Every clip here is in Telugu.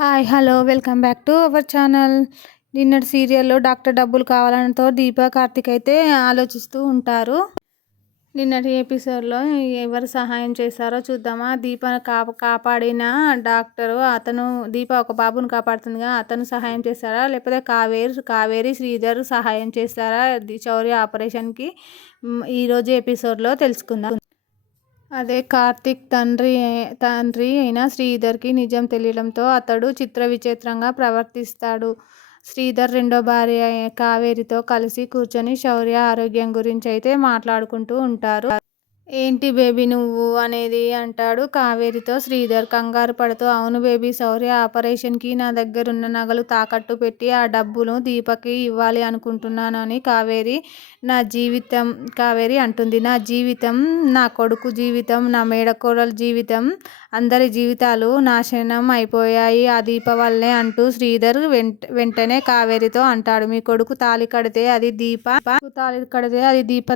Hi hello welcome back to our channel. నిన్నటి సీరియల్లో డాక్టర్ డబ్బులు కావాలనతో దీప కార్తిక్ అయితే ఆలోచిస్తూ ఉంటారు. నిన్నటి ఎపిసోడ్లో ఎవరు సహాయం చేశారో చూద్దామా? దీప కా కాపాడిన డాక్టరు అతను దీప ఒక బాబును కాపాడుతుందిగా అతను సహాయం చేస్తారా లేకపోతే కావేరి కావేరి శ్రీధర్ సహాయం చేస్తారా చౌర్య ఆపరేషన్కి? ఈరోజు ఎపిసోడ్లో తెలుసుకుందాం. అదే కార్తీక్ తండ్రి తండ్రి అయిన శ్రీధర్కి నిజం తెలియడంతో అతడు చిత్ర విచిత్రంగా ప్రవర్తిస్తాడు. శ్రీధర్ రెండో భార్య కావేరితో కలిసి కూర్చొని శౌర్య ఆరోగ్యం గురించి అయితే మాట్లాడుకుంటూ ఉంటారు. ఏంటి బేబీ నువ్వు అనేది అంటాడు కావేరితో. శ్రీధర్ కంగారు పడుతూ అవును బేబీ శౌర్య ఆపరేషన్కి నా దగ్గర ఉన్న నగలు తాకట్టు పెట్టి ఆ డబ్బులు దీపకి ఇవ్వాలి అనుకుంటున్నాను అని కావేరి నా జీవితం కావేరి అంటుంది. నా జీవితం నా కొడుకు జీవితం నా మేడకోడల జీవితం అందరి జీవితాలు నాశనం అయిపోయాయి. ఆ దీప వల్లే అంటూ శ్రీధర్ వెంట వెంటనే కావేరితో అంటాడు. మీ కొడుకు తాలి కడితే అది దీప తాలి కడితే అది దీప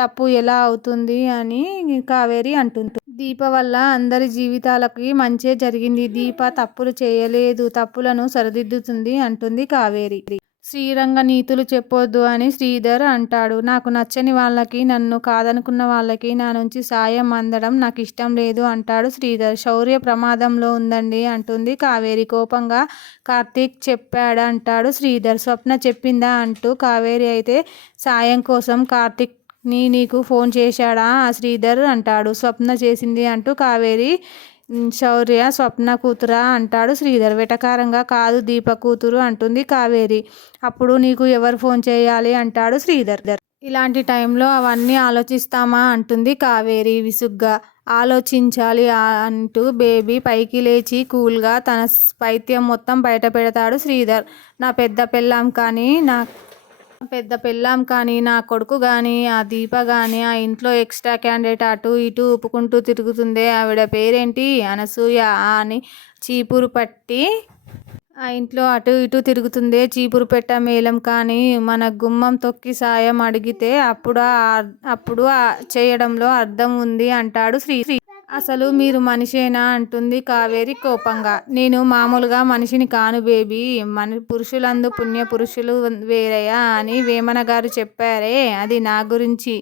తప్పు ఎలా అవుతుంది అని అని కావేరి అంటుంది దీప వల్ల అందరి జీవితాలకి మంచే జరిగింది. దీప తప్పులు చేయలేదు. తప్పులను సరిదిద్దుతుంది అంటుంది కావేరి. శ్రీరంగ నీతులు చెప్పొద్దు అని శ్రీధర్ అంటాడు. నాకు నచ్చని వాళ్ళకి నన్ను కాదనుకున్న వాళ్ళకి నా నుంచి సాయం అందడం నాకు ఇష్టం లేదు అంటాడు శ్రీధర్. శౌర్య ప్రమాదంలో ఉందండి అంటుంది కావేరి. కోపంగా కార్తీక్ చెప్పాడు అంటాడు శ్రీధర్. స్వప్న చెప్పిందా అంటూ కావేరి అయితే సాయం కోసం కార్తీక్ నీ నీకు ఫోన్ చేశాడా? శ్రీధర్ అంటాడు. స్వప్న చేసింది అంటూ కావేరి శౌర్య స్వప్న కూతురా అంటాడు శ్రీధర్. వెటకారంగా కాదు దీప కూతురు అంటుంది కావేరి. అప్పుడు నీకు ఎవరు ఫోన్ చేయాలి? అంటాడు శ్రీధర్. ఇలాంటి టైంలో అవన్నీ ఆలోచిస్తామా? అంటుంది కావేరి విసుగ్గా. ఆలోచించాలి అంటూ బేబీ పైకి లేచి కూల్గా తన పైత్యం మొత్తం బయట పెడతాడు శ్రీధర్. నా పెద్ద పెళ్ళాం కానీ నా పెద్ద పెళ్ళాం కానీ నా కొడుకు కానీ ఆ దీప కానీ ఆ ఇంట్లో ఎక్స్ట్రా క్యాండిడేట్ అటు ఇటు ఒప్పుకుంటూ తిరుగుతుందే. ఆవిడ పేరేంటి? అనసూయ అని చీపురు పట్టి ఆ ఇంట్లో అటు ఇటు తిరుగుతుందే. చీపురు పెట్ట మేలం కానీ మన గుమ్మం తొక్కి సాయం అడిగితే అప్పుడు అప్పుడు చేయడంలో అర్థం ఉంది అంటాడు శ్రీ అసలు మీరు మనిషేనా? అంటుంది కావేరి కోపంగా. నేను మామూలుగా మనిషిని కాను బేబీ. మన పురుషులందు పుణ్య పురుషులు వేరయ్యా అని వేమన గారు చెప్పారే. అది నా గురించి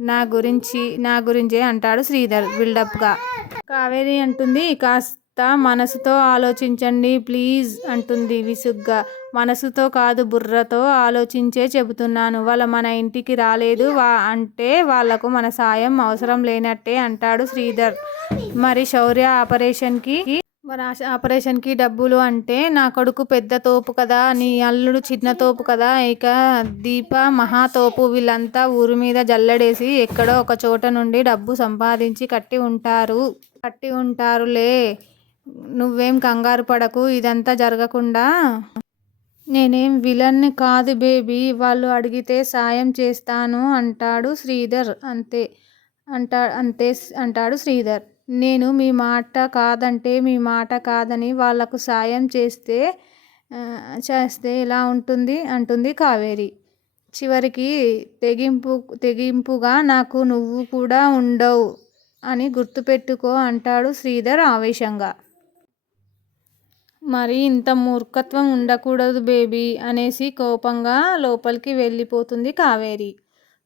నా గురించి నా గురించే అంటాడు శ్రీధర్ బిల్డప్గా. కావేరి అంటుంది కాస్త మనసుతో ఆలోచించండి ప్లీజ్ అంటుంది విసుగ్గా. మనసుతో కాదు బుర్రతో ఆలోచించే చెబుతున్నాను. వాళ్ళ మన ఇంటికి రాలేదు వా అంటే వాళ్ళకు మన సాయం అవసరం లేనట్టే అంటాడు శ్రీధర్. మరి శౌర్య ఆపరేషన్కి మరి ఆపరేషన్కి డబ్బులు అంటే నా కొడుకు పెద్ద తోపు కదా నీ అల్లుడు చిన్న తోపు కదా ఇక దీప మహాతోపు వీళ్ళంతా ఊరి మీద జల్లడేసి ఎక్కడో ఒక చోట నుండి డబ్బు సంపాదించి కట్టి ఉంటారు. కట్టి ఉంటారులే. నువ్వేం కంగారు పడకు ఇదంతా జరగకుండా. నేనేం విలన్ని కాదు బేబీ వాళ్ళు అడిగితే సాయం చేస్తాను అంటాడు శ్రీధర్. అంతే అంటా అంతే అంటాడు శ్రీధర్. నేను మీ మాట కాదంటే మీ మాట కాదని వాళ్ళకు సాయం చేస్తే చేస్తే ఎలా ఉంటుంది? అంటుంది కావేరి. చివరికి తెగింపు తెగింపుగా నాకు నువ్వు కూడా ఉండవు అని గుర్తుపెట్టుకో అంటాడు శ్రీధర్ ఆవేశంగా. మరి ఇంత మూర్ఖత్వం ఉండకూడదు బేబీ అనేసి కోపంగా లోపలికి వెళ్ళిపోతుంది కావేరి.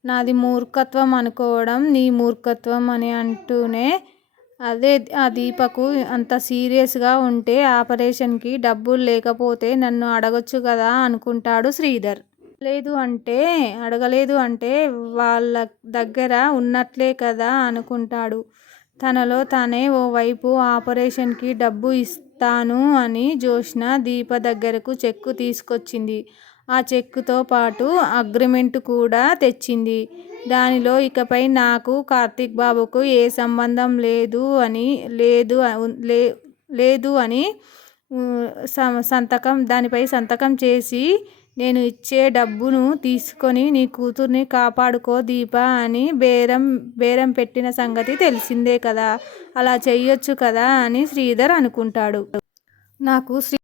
నాది మూర్ఖత్వం అనుకోవడం నీ మూర్ఖత్వం అని అంటూనే అదే ఆ దీపకు అంత సీరియస్గా ఉంటే ఆపరేషన్కి డబ్బులు లేకపోతే నన్ను అడగొచ్చు కదా అనుకుంటాడు శ్రీధర్. లేదు అంటే అడగలేదు అంటే వాళ్ళ దగ్గర ఉన్నట్లే కదా అనుకుంటాడు. తనలో తానే ఓవైపు ఆపరేషన్కి డబ్బు ఇస్తాను అని జోష్న దీప దగ్గరకు చెక్కు తీసుకొచ్చింది. ఆ చెక్కుతో పాటు అగ్రిమెంట్ కూడా తెచ్చింది. దానిలో ఇకపై నాకు కార్తీక్ బాబుకు ఏ సంబంధం లేదు అని లేదు లేదు అని సంతకం దానిపై సంతకం చేసి నేను ఇచ్చే డబ్బును తీసుకొని నీ కూతుర్ని కాపాడుకో దీపా అని బేరం బేరం పెట్టిన సంగతి తెలిసిందే కదా. అలా చెయ్యొచ్చు కదా అని శ్రీధర్ అనుకుంటాడు. నాకు శ్రీ